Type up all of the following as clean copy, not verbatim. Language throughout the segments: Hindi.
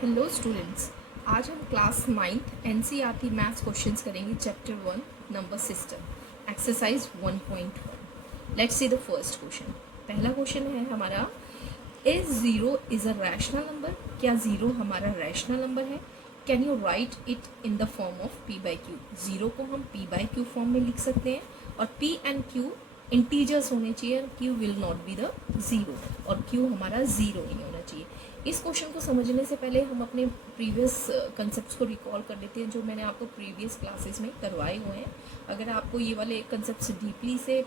हेलो स्टूडेंट्स, आज हम class 9th NCERT maths questions करेंगे chapter 1 number system exercise 1.1। Let's see the first question. पहला क्वेश्चन है हमारा, is zero is a rational number. क्या ज़ीरो हमारा रैशनल नंबर है? Can you write it in the form of p by q. Zero को हम पी बाई क्यू फॉर्म में लिख सकते हैं और पी एंड क्यू इंटीजर्स होने चाहिए। Q will not be the zero और क्यू हमारा ज़ीरो नहीं होना चाहिए। इस क्वेश्चन को समझने से पहले हम अपने प्रीवियस कंसेप्ट्स को रिकॉल कर लेते हैं जो मैंने आपको प्रीवियस क्लासेस में करवाए हुए हैं। अगर आपको ये वाले कंसेप्ट्स डीपली से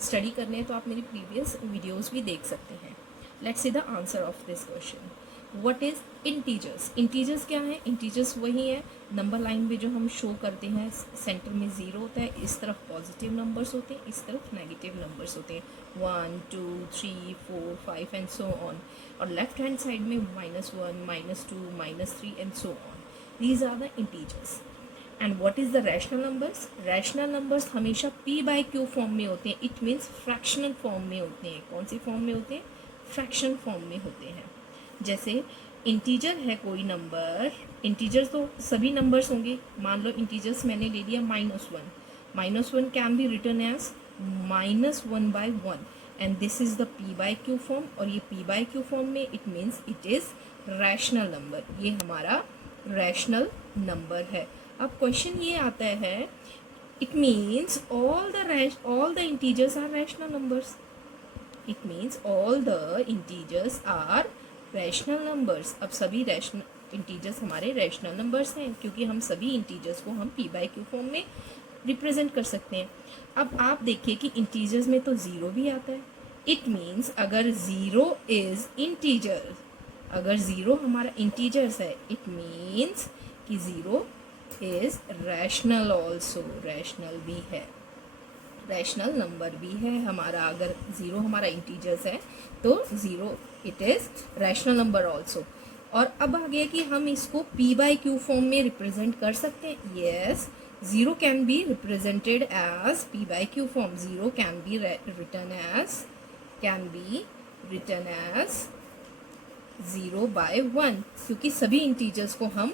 स्टडी करने हैं तो आप मेरी प्रीवियस वीडियोस भी देख सकते हैं। Let's see the answer of this question. What is integers? Integers क्या है? इंटीजर्स वही है नंबर लाइन में जो हम शो करते हैं, सेंटर में ज़ीरो होता है, इस तरफ पॉजिटिव नंबर्स होते हैं, इस तरफ नेगेटिव नंबर्स होते हैं, 1 2 3 4 5 एंड सो ऑन। और लेफ्ट हैंड साइड में -1 -2 -3 and so on. These are the integers. And what is the rational numbers? Rational numbers हमेशा पी बाई क्यू फॉर्म में होते हैं। इट मीन्स फ्रैक्शनल फॉर्म में होते हैं। कौन सी फॉर्म में होते हैं? फ्रैक्शन फॉर्म में होते हैं। जैसे इंटीजर है कोई नंबर, इंटीजर्स तो सभी नंबर्स होंगे। मान लो इंटीजर्स मैंने ले लिया -1 -1 can be written as -1/1 and this is the p by q form. और ये पी बाई क्यू फॉर्म में it means it is rational number. ये हमारा रैशनल नंबर है। अब क्वेश्चन ये आता है, it means all the integers are rational numbers. It means all the integers are rational numbers. अब सभी रैशनल इंटीजर्स हमारे रैशनल नंबर्स हैं क्योंकि हम सभी इंटीजर्स को हम पी बाई क्यू फॉर्म में रिप्रेजेंट कर सकते हैं। अब आप देखिए कि इंटीजर्स में तो ज़ीरो भी आता है। इट मीन्स अगर ज़ीरो इज़ इंटीजर, अगर ज़ीरो हमारा इंटीजर्स है, इट मीन्स कि zero is rational also. Rational भी है, रैशनल नंबर भी है हमारा। अगर ज़ीरो हमारा इंटीजर्स है तो zero it is rational number also. और अब आ गया कि हम इसको पी बाई क्यू फॉर्म में रिप्रेजेंट कर सकते हैं। Yes, zero can be represented as p by q form. Zero can be written as 0/1 क्योंकि सभी इंटीजर्स को हम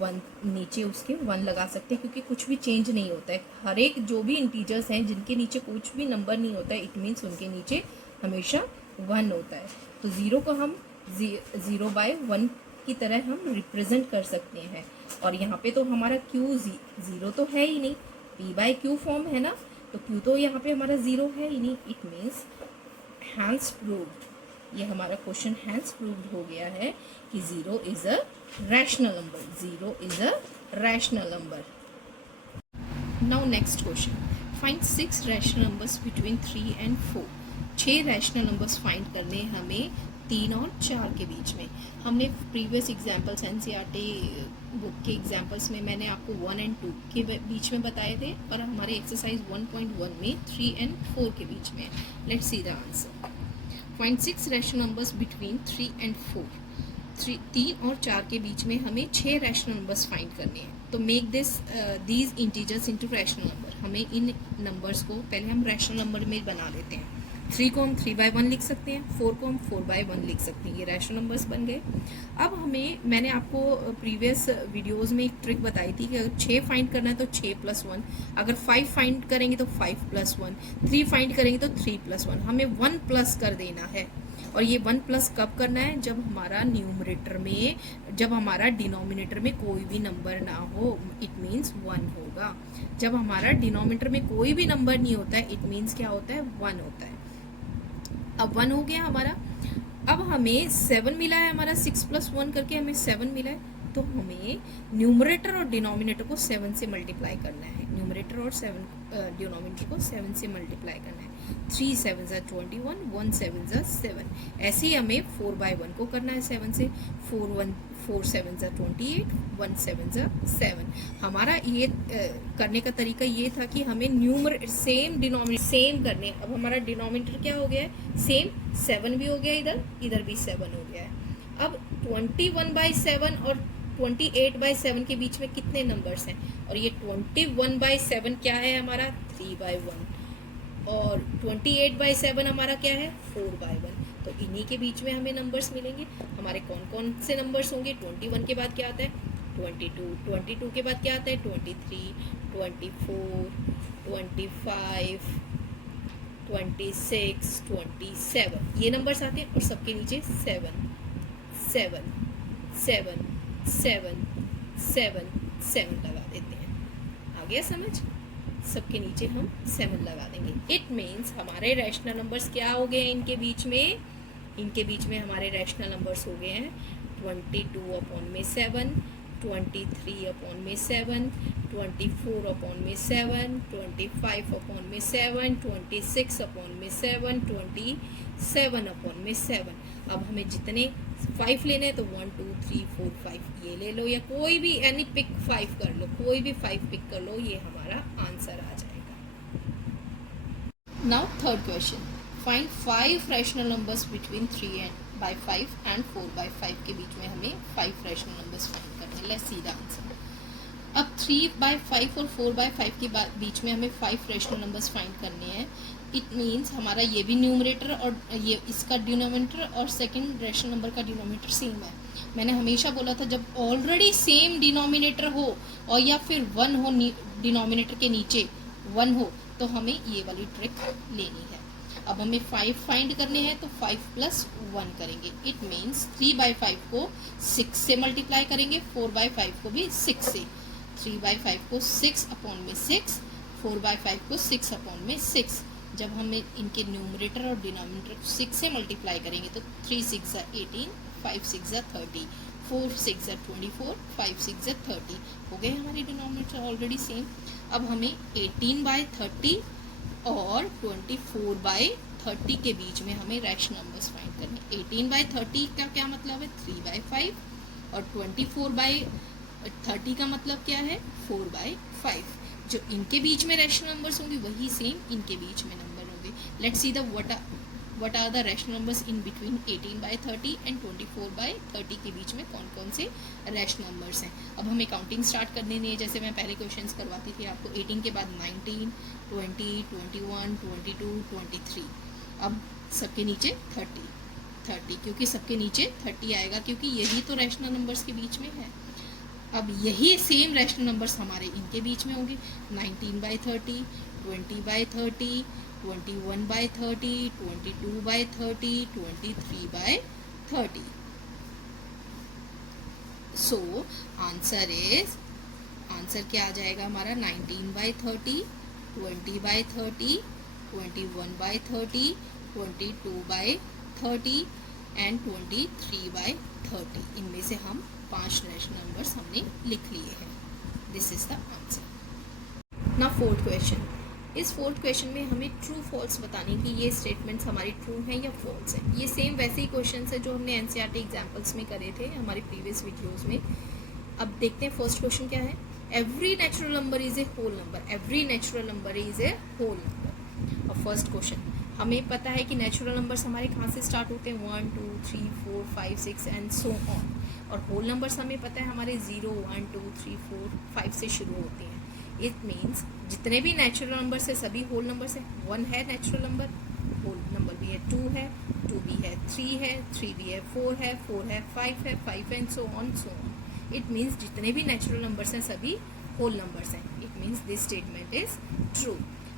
1 नीचे उसके 1 लगा सकते हैं क्योंकि कुछ भी चेंज नहीं होता है। हर एक जो भी इंटीजर्स हैं जिनके नीचे कुछ भी नंबर नहीं होता है, इट मीन्स उनके नीचे हमेशा 1 होता है। तो ज़ीरो को हम 0/1 की तरह हम रिप्रेजेंट कर सकते हैं। और यहाँ पे तो हमारा क्यू ज़ीरो तो है ही नहीं, पी बाई क्यू फॉर्म है ना, तो क्यू तो यहाँ पे हमारा ज़ीरो है ही नहीं। इट मीन्स हैंस प्रूव्ड, ये हमारा क्वेश्चन हैंस प्रूव्ड हो गया है कि zero is a rational number. Zero is a rational number. Now next question, find 6 rational numbers between 3 and 4। 6 rational numbers find करने हमें 3 और 4 के बीच में। हमने प्रीवियस एग्जाम्पल्स एनसीईआरटी बुक के एग्जाम्पल्स में मैंने आपको 1 and 2 के बीच में बताए थे और हमारे एक्सरसाइज 1.1 में 3 and 4 के बीच में। Let's see the answer. Find 6 rational numbers between 3 and 4। 3 और 4 के बीच में हमें 6 रैशनल नंबर्स फाइंड करने हैं। तो make these integers into rational number. हमें इन नंबर्स को पहले हम रैशनल नंबर में बना लेते हैं। 3 को हम 3/1 लिख सकते हैं, 4 को हम 4/1 लिख सकते हैं। ये रैशनल नंबर्स बन गए। अब मैंने आपको प्रीवियस वीडियोस में एक ट्रिक बताई थी कि अगर 6 फाइंड करना है तो 6 + 1, अगर 5 फाइंड करेंगे तो 5 + 1, 3 फाइंड करेंगे तो 3 + 1। हमें 1 प्लस कर देना है। और ये 1 प्लस कब करना है? जब हमारा न्यूमरेटर में, जब हमारा डिनोमिनेटर में कोई भी नंबर ना हो, इट मीन्स 1 होगा। जब हमारा डिनोमिनेटर में कोई भी नंबर नहीं होता है, इट मीन्स क्या होता है? 1 होता है। अब 1 हो गया हमारा। अब हमें 7 मिला है, हमारा 6 + 1 करके हमें 7 मिला है। तो हमें न्यूमरेटर और डिनोमिनेटर को 7 से मल्टीप्लाई करना है। न्यूमरेटर और डिनोमिनेटर को 7 से मल्टीप्लाई करना है। 3 7s are 21, 1 7s are 7। ऐसे ही हमें 4/1 को करना है 7 से। 4 7s are 28, 1 7s are 7। हमारा ये करने का तरीका ये था कि हमें न्यूमरेटर सेम डिनोमिनेटर सेम करने। अब हमारा डिनोमिनेटर क्या हो गया है? सेम 7 भी हो गया, इधर भी 7 हो गया है। अब 21/7 और 28/7 के बीच में कितने नंबर्स हैं? और ये 21/7 क्या है हमारा? 3/1। और 28/7 हमारा क्या है? 4/1। तो इन्हीं के बीच में हमें नंबर्स मिलेंगे। हमारे कौन कौन से नंबर्स होंगे? 21 के बाद क्या आता है? 22, 22 के बाद क्या आता है? 23, 24, 25, 26, 27, ये नंबर्स आते हैं। और सबके नीचे 7, 7, 7, 7, 7, 7 लगा देते हैं। आ गया समझ? सबके नीचे हम 7 लगा देंगे। इट मीन्स हमारे रैशनल नंबर्स क्या हो गए? इनके बीच में हमारे रैशनल नंबर्स हो गए हैं 22/7, 23/7, 24/7, 25/7, 26/7, 27/7। अब हमें जितने 5 लेने हैं तो 1 2 3 4 5 ये ले लो, या कोई भी एनी पिक 5 कर लो, कोई भी 5 पिक कर लो, ये हमारा आंसर आ जाएगा। Now third question, find 5 rational numbers between 3/5 and 4/5 के बीच में हमें 5 रैशनल नंबर्स फाइंड करने हैं। Let's see the answer. अब 3/5 और 4/5 के बीच में हमें 5 रैशनल नंबर्स फाइंड करने हैं। इट मीन्स हमारा ये भी न्यूमरेटर और ये इसका डिनोमिनेटर और सेकंड रैशनल नंबर का डिनोमिनेटर सेम है। मैंने हमेशा बोला था जब ऑलरेडी सेम डिनोमिनेटर हो और या फिर 1 हो, डिनोमिनेटर के नीचे 1 हो, तो हमें ये वाली ट्रिक लेनी है। अब हमें 5 फाइंड करने हैं, तो 5 + 1 करेंगे। इट मीन्स 3/5 को 6 से मल्टीप्लाई करेंगे, 4/5 को भी 6 से। 3/5 को 6/6, 4/5 को 6/6। जब हम इनके न्यूमरेटर और डिनोमिनेटर 6 से मल्टीप्लाई करेंगे तो 3 6 18, 5 6 30, 4 6 24, 5 6 30 हो गए हमारे डिनोमिनेटर ऑलरेडी सेम। अब हमें 18/30 और 24/30 के बीच में हमें रैशनल नंबर्स फाइंड करने। 18/30 का क्या मतलब है? 3/5, और 24/30 का मतलब क्या है? 4/5। जो इनके बीच में रैशनल नंबर्स होंगे वही सेम इनके बीच में नंबर होंगे। Let's see the what are the rational numbers in between 18/30 and 24/30 के बीच में कौन कौन से रैशनल नंबर्स हैं। अब हमें काउंटिंग स्टार्ट कर देनी है, जैसे मैं पहले क्वेश्चंस करवाती थी आपको। 18 के बाद 19, 20, 21, 22, 23। अब सबके नीचे 30, क्योंकि सबके नीचे 30 आएगा, क्योंकि यही तो रैशनल नंबर्स के बीच में है। अब यही सेम रैशनल नंबर्स हमारे इनके बीच में होंगे। 19/30, 20/30, 21/30, 22/30, 23/30। सो आंसर क्या आ जाएगा हमारा? 19/30, 20/30, 21/30, 22/30 एंड 23/30। इनमें से हम 5 रैशनल नंबर्स हमने लिख लिए हैं। This is the answer. Now fourth question. इस फोर्थ क्वेश्चन में हमें ट्रू फॉल्स बताने की ये स्टेटमेंट्स हमारी ट्रू हैं या फॉल्स हैं। ये सेम वैसे ही क्वेश्चन है जो हमने एनसीईआरटी एग्जाम्पल्स में करे थे हमारे प्रीवियस वीडियोज़ में। अब देखते हैं फर्स्ट क्वेश्चन क्या है। Every natural number is a whole number. Every natural number is a whole number. और फर्स्ट क्वेश्चन, हमें पता है कि नेचुरल नंबर्स हमारे कहाँ से स्टार्ट होते हैं? 1 2 3 4 5 6 एंड सो ऑन। और होल नंबर्स हमें पता है हमारे 0 1 2 3 4 5 से शुरू होते हैं। इट मीन्स जितने भी नेचुरल नंबर्स है सभी होल नंबर्स हैं। 1 है नेचुरल नंबर, होल नंबर भी है। 2 है, 2 भी है। 3 है, 3 भी है। 4 है, 4 है। 5 है, 5 and so on so on. It means जितने भी नेचुरल नंबर्स हैं सभी होल नंबर्स हैं। It means this statement is true.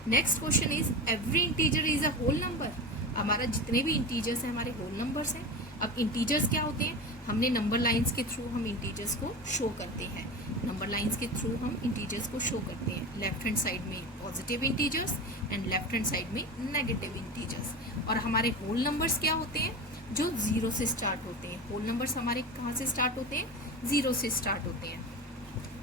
Next question is every integer is a whole number. हमारा जितने भी इंटीजर्स हैं हमारे होल नंबर्स हैं। अब इंटीजर्स क्या होते हैं? हमने नंबर लाइंस के थ्रू हम इंटीजर्स को शो करते हैं। नंबर लाइंस के थ्रू हम इंटीजर्स को शो करते हैं। लेफ्ट हैंड साइड में positive integers and left hand side में नेगेटिव इंटीजर्स। और हमारे होल नंबर्स क्या होते हैं? जो 0 से स्टार्ट होते हैं। होल नंबर्स हमारे कहाँ से स्टार्ट होते हैं? 0 से स्टार्ट होते हैं।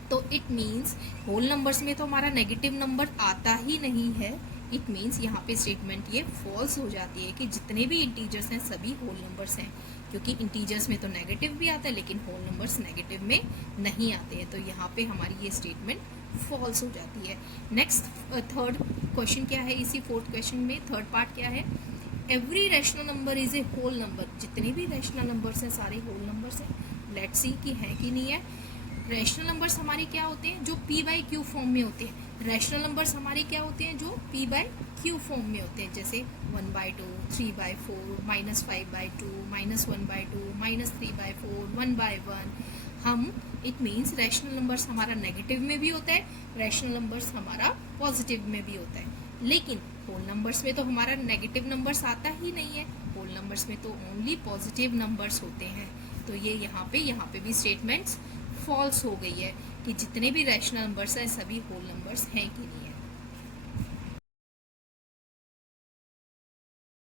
तो इट मीन्स होल नंबर्स में तो हमारा नेगेटिव नंबर आता ही नहीं है। इट मीन्स यहाँ पे स्टेटमेंट ये फॉल्स हो जाती है कि जितने भी इंटीजर्स हैं सभी होल नंबर्स हैं, क्योंकि इंटीजर्स में तो नेगेटिव भी आता है लेकिन होल नंबर्स नेगेटिव में नहीं आते हैं। तो यहाँ पे हमारी ये स्टेटमेंट फॉल्स हो जाती है। नेक्स्ट थर्ड क्वेश्चन क्या है? इसी फोर्थ क्वेश्चन में थर्ड पार्ट क्या है? Every rational number is a whole number. जितने भी रैशनल नंबर्स हैं सारे होल नंबर्स हैं। लेट्स सी कि है कि नहीं है। रैशनल नंबर्स हमारे क्या होते हैं, जो p बाई क्यू फॉर्म में होते हैं। रैशनल नंबर्स हमारे क्या होते हैं, जो p बाई क्यू फॉर्म में होते हैं, जैसे 1/2, 3/4, -5/2, -1/2, -3/4, 1/1। हम इट मीन्स रैशनल नंबर्स हमारा नेगेटिव में भी होता है, रैशनल नंबर्स हमारा पॉजिटिव में भी होता है। लेकिन होल नंबर्स में तो हमारा नेगेटिव नंबर्स आता ही नहीं है, होल नंबर्स में तो ओनली पॉजिटिव नंबर्स होते हैं। तो ये यहाँ पे भी स्टेटमेंट्स फॉल्स हो गई है कि जितने भी रैशनल नंबर्स हैं सभी होल नंबर्स हैं कि नहीं है।